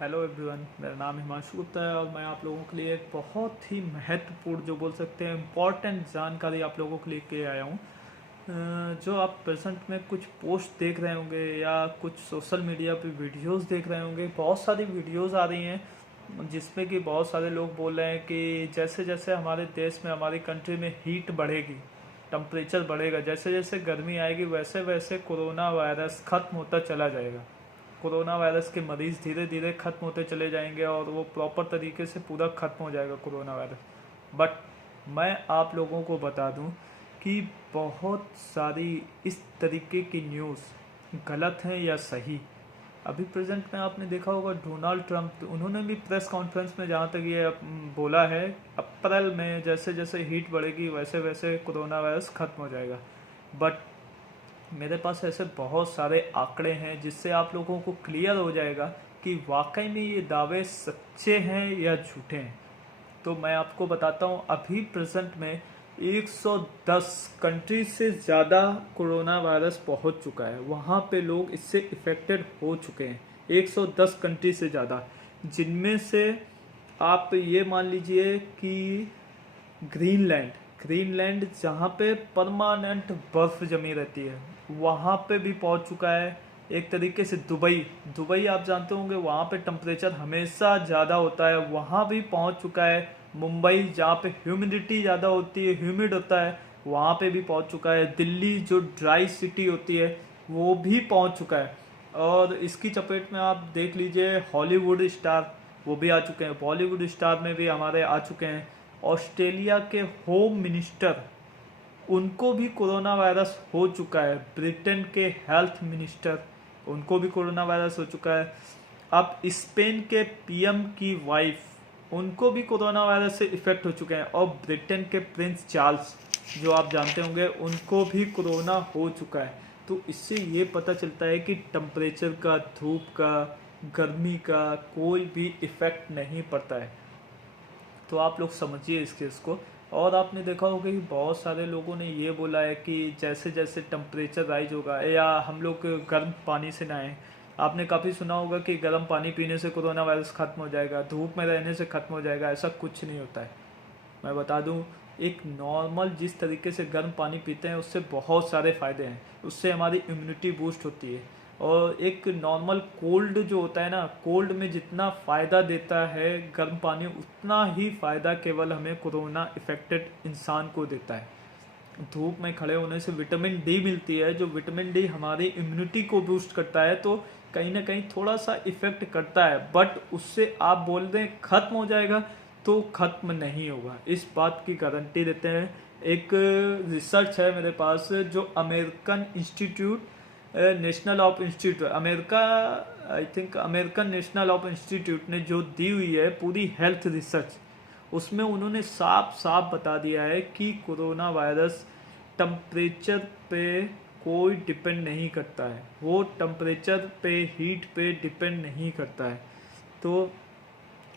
Hello everyone, मेरा नाम हिमांशु गुप्ता है और मैं आप लोगों के लिए एक बहुत ही महत्वपूर्ण जो बोल सकते हैं इम्पॉर्टेंट जानकारी आप लोगों के लिए के आया हूँ। जो आप प्रेजेंट में कुछ पोस्ट देख रहे होंगे या कुछ सोशल मीडिया पे वीडियोस देख रहे होंगे, बहुत सारी वीडियोस आ रही हैं जिसमें कि बहुत सारे लोग बोल रहे हैं कि जैसे जैसे हमारे देश में, हमारी कंट्री में हीट बढ़ेगी, टेम्परेचर बढ़ेगा, जैसे जैसे गर्मी आएगी वैसे वैसे कोरोना वायरस खत्म होता चला जाएगा। कोरोना वायरस के मरीज धीरे धीरे खत्म होते चले जाएंगे और वो प्रॉपर तरीके से पूरा खत्म हो जाएगा कोरोना वायरस। बट मैं आप लोगों को बता दूं कि बहुत सारी इस तरीके की न्यूज़ गलत हैं या सही। अभी प्रेजेंट में आपने देखा होगा डोनाल्ड ट्रंप, उन्होंने भी प्रेस कॉन्फ्रेंस में जहाँ तक ये बोला है, अप्रैल में जैसे जैसे हीट बढ़ेगी वैसे वैसे कोरोना वायरस खत्म हो जाएगा। बट मेरे पास ऐसे बहुत सारे आंकड़े हैं जिससे आप लोगों को क्लियर हो जाएगा कि वाकई में ये दावे सच्चे हैं या झूठे हैं। तो मैं आपको बताता हूँ, अभी प्रेजेंट में 110 कंट्री से ज़्यादा कोरोना वायरस पहुँच चुका है, वहाँ पे लोग इससे इफ़ेक्टेड हो चुके हैं। 110 कंट्री से ज़्यादा, जिनमें से आप ये मान लीजिए कि ग्रीनलैंड ग्रीनलैंड जहाँ पे परमानेंट बर्फ जमी रहती है, वहाँ पे भी पहुँच चुका है। एक तरीके से दुबई दुबई आप जानते होंगे, वहाँ पे टेम्परेचर हमेशा ज़्यादा होता है, वहाँ भी पहुँच चुका है। मुंबई जहाँ पे ह्यूमिडिटी ज़्यादा होती है, ह्यूमिड होता है, वहाँ पे भी पहुँच चुका है। दिल्ली जो ड्राई सिटी होती है वो भी पहुँच चुका है। और इसकी चपेट में आप देख लीजिए हॉलीवुड स्टार, वो भी आ चुके हैं। बॉलीवुड स्टार में भी हमारे आ चुके हैं। ऑस्ट्रेलिया के होम मिनिस्टर, उनको भी कोरोना वायरस हो चुका है। ब्रिटेन के हेल्थ मिनिस्टर, उनको भी कोरोना वायरस हो चुका है। अब स्पेन के पीएम की वाइफ, उनको भी कोरोना वायरस से इफेक्ट हो चुके हैं। और ब्रिटेन के प्रिंस चार्ल्स, जो आप जानते होंगे, उनको भी कोरोना हो चुका है। तो इससे ये पता चलता है कि टेम्परेचर का, धूप का, गर्मी का कोई भी इफेक्ट नहीं पड़ता है। तो आप लोग समझिए इस केस को। और आपने देखा होगा कि बहुत सारे लोगों ने ये बोला है कि जैसे जैसे टेम्परेचर राइज होगा या हम लोग गर्म पानी से नहाएं। आपने काफ़ी सुना होगा कि गर्म पानी पीने से कोरोना वायरस खत्म हो जाएगा, धूप में रहने से खत्म हो जाएगा। ऐसा कुछ नहीं होता है। मैं बता दूं, एक नॉर्मल जिस तरीके से गर्म पानी पीते हैं उससे बहुत सारे फ़ायदे हैं। उससे हमारी इम्यूनिटी बूस्ट होती है। और एक नॉर्मल कोल्ड जो होता है ना, कोल्ड में जितना फ़ायदा देता है गर्म पानी, उतना ही फ़ायदा केवल हमें कोरोना इफेक्टेड इंसान को देता है। धूप में खड़े होने से विटामिन डी मिलती है, जो विटामिन डी हमारी इम्यूनिटी को बूस्ट करता है। तो कहीं ना कहीं थोड़ा सा इफेक्ट करता है, बट उससे आप बोल दें खत्म हो जाएगा तो खत्म नहीं होगा, इस बात की गारंटी देते हैं। एक रिसर्च है मेरे पास, जो American institute national of institute America, I think American national of institute ने जो दी हुई है पूरी हेल्थ रिसर्च, उसमें उन्होंने साफ साफ बता दिया है कि कोरोना वायरस टेम्परेचर पे कोई डिपेंड नहीं करता है। वो टेम्परेचर पे, हीट पे डिपेंड नहीं करता है। तो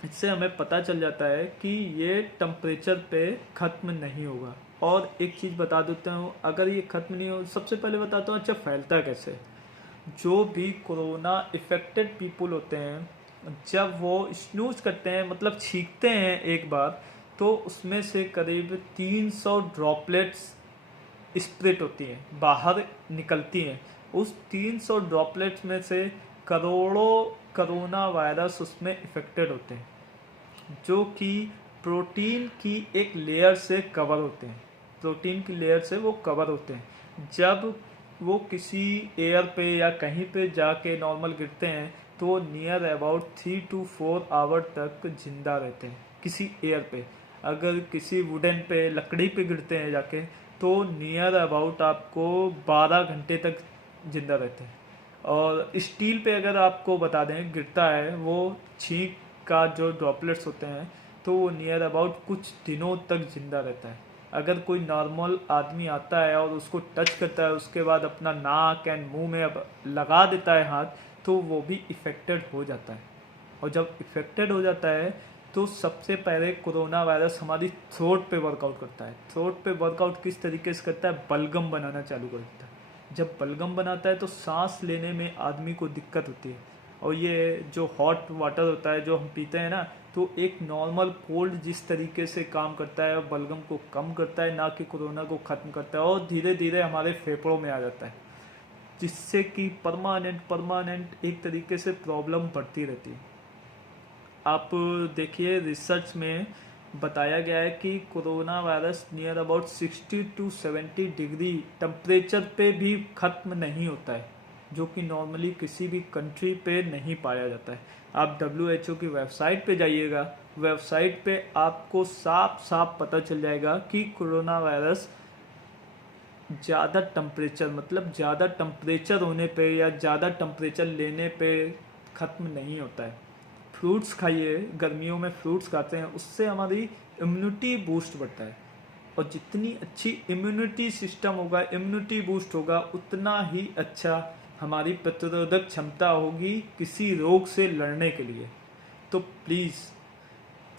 इससे हमें पता चल जाता है कि ये टेम्परेचर पे ख़त्म नहीं होगा। और एक चीज़ बता देता हूँ, अगर ये ख़त्म नहीं हो, सबसे पहले बताता हूँ अच्छा फैलता कैसे। जो भी कोरोना इफेक्टेड पीपल होते हैं, जब वो स्नूज करते हैं, मतलब छींकते हैं एक बार, तो उसमें से करीब 300 ड्रॉपलेट्स स्प्लिट होती हैं, बाहर निकलती हैं। उस 300 ड्रॉपलेट्स में से करोड़ों कोरोना वायरस उसमें इफेक्टेड होते हैं, जो कि प्रोटीन की एक लेयर से कवर होते हैं। प्रोटीन की लेयर से वो कवर होते हैं। जब वो किसी एयर पे या कहीं पे जाके नॉर्मल गिरते हैं तो नियर अबाउट 3 to 4 आवर तक जिंदा रहते हैं किसी एयर पे। अगर किसी वुडन पे, लकड़ी पे गिरते हैं जाके, तो नियर अबाउट आपको 12 घंटे तक जिंदा रहते हैं। और स्टील पे अगर आपको बता दें गिरता है, वो छींक का जो ड्रॉपलेट्स होते हैं, तो वो नियर अबाउट कुछ दिनों तक जिंदा रहता है। अगर कोई नॉर्मल आदमी आता है और उसको टच करता है, उसके बाद अपना नाक एंड मुंह में अब लगा देता है हाथ, तो वो भी इफ़ेक्टेड हो जाता है। और जब इफ़ेक्टेड हो जाता है तो सबसे पहले कोरोना वायरस हमारी थ्रोट पे वर्कआउट करता है। थ्रोट पे वर्कआउट किस तरीके से करता है, बलगम बनाना चालू कर देता है। जब बलगम बनाता है तो सांस लेने में आदमी को दिक्कत होती है। और ये जो हॉट वाटर होता है जो हम पीते हैं ना, तो एक नॉर्मल कोल्ड जिस तरीके से काम करता है, बलगम को कम करता है, ना कि कोरोना को ख़त्म करता है, और धीरे धीरे हमारे फेफड़ों में आ जाता है, जिससे कि परमानेंट एक तरीके से प्रॉब्लम बढ़ती रहती है। आप देखिए रिसर्च में बताया गया है कि corona virus near about 60 to 70 degree temperature पे भी ख़त्म नहीं होता है, जो कि नॉर्मली किसी भी कंट्री पे नहीं पाया जाता है। आप WHO की वेबसाइट पे जाइएगा, वेबसाइट पे आपको साफ साफ पता चल जाएगा कि कोरोना वायरस ज़्यादा टेम्परेचर, मतलब ज़्यादा टेम्परेचर होने पे या ज़्यादा टेम्परेचर लेने पे ख़त्म नहीं होता है। फ्रूट्स खाइए, गर्मियों में फ्रूट्स खाते हैं, उससे हमारी इम्यूनिटी बूस्ट बढ़ता है, और जितनी अच्छी इम्यूनिटी सिस्टम होगा, इम्यूनिटी बूस्ट होगा, उतना ही अच्छा हमारी प्रतिरोधक क्षमता होगी किसी रोग से लड़ने के लिए। तो प्लीज़,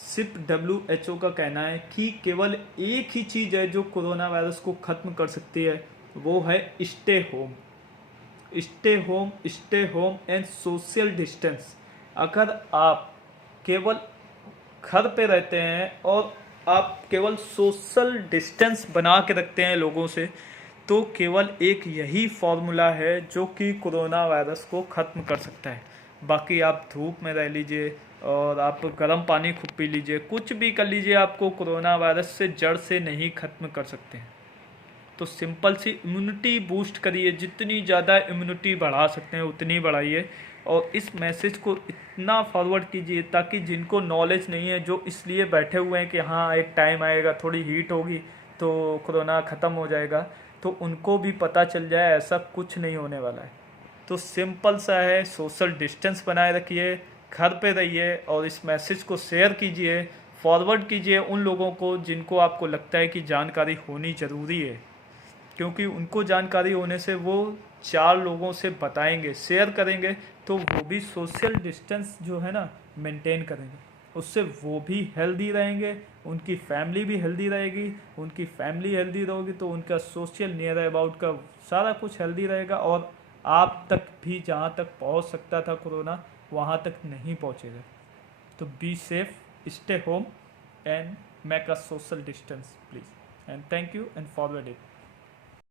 सिर्फ WHO का कहना है कि केवल एक ही चीज़ है जो कोरोना वायरस को ख़त्म कर सकती है, वो है stay home, stay home, stay home and social distance. अगर आप केवल घर पे रहते हैं और आप केवल सोशल डिस्टेंस बना के रखते हैं लोगों से, तो केवल एक यही फॉर्मूला है जो कि कोरोना वायरस को ख़त्म कर सकता है। बाकी आप धूप में रह लीजिए और आप गर्म पानी खूब पी लीजिए, कुछ भी कर लीजिए, आपको कोरोना वायरस से जड़ से नहीं ख़त्म कर सकते हैं। तो सिंपल सी इम्यूनिटी बूस्ट करिए, जितनी ज़्यादा इम्यूनिटी बढ़ा सकते हैं उतनी बढ़ाइए, और इस मैसेज को इतना फॉरवर्ड कीजिए ताकि जिनको नॉलेज नहीं है, जो इसलिए बैठे हुए हैं कि हाँ एक टाइम आएगा, थोड़ी हीट होगी तो कोरोना ख़त्म हो जाएगा, तो उनको भी पता चल जाए ऐसा कुछ नहीं होने वाला है। तो सिंपल सा है, सोशल डिस्टेंस बनाए रखिए, घर पे रहिए, और इस मैसेज को शेयर कीजिए, फॉरवर्ड कीजिए उन लोगों को जिनको आपको लगता है कि जानकारी होनी ज़रूरी है, क्योंकि उनको जानकारी होने से वो 4 लोगों से बताएंगे, शेयर करेंगे, तो वो भी सोशल डिस्टेंस जो है ना मेंटेन करेंगे, उससे वो भी हेल्दी रहेंगे, उनकी फैमिली भी हेल्दी रहेगी, उनकी फैमिली हेल्दी रहेगी तो उनका सोशल नियर अबाउट का सारा कुछ हेल्दी रहेगा, और आप तक भी जहाँ तक पहुँच सकता था कोरोना, वहाँ तक नहीं पहुँचेगा। तो be safe, stay home and make a social distance please, and thank you and forward it.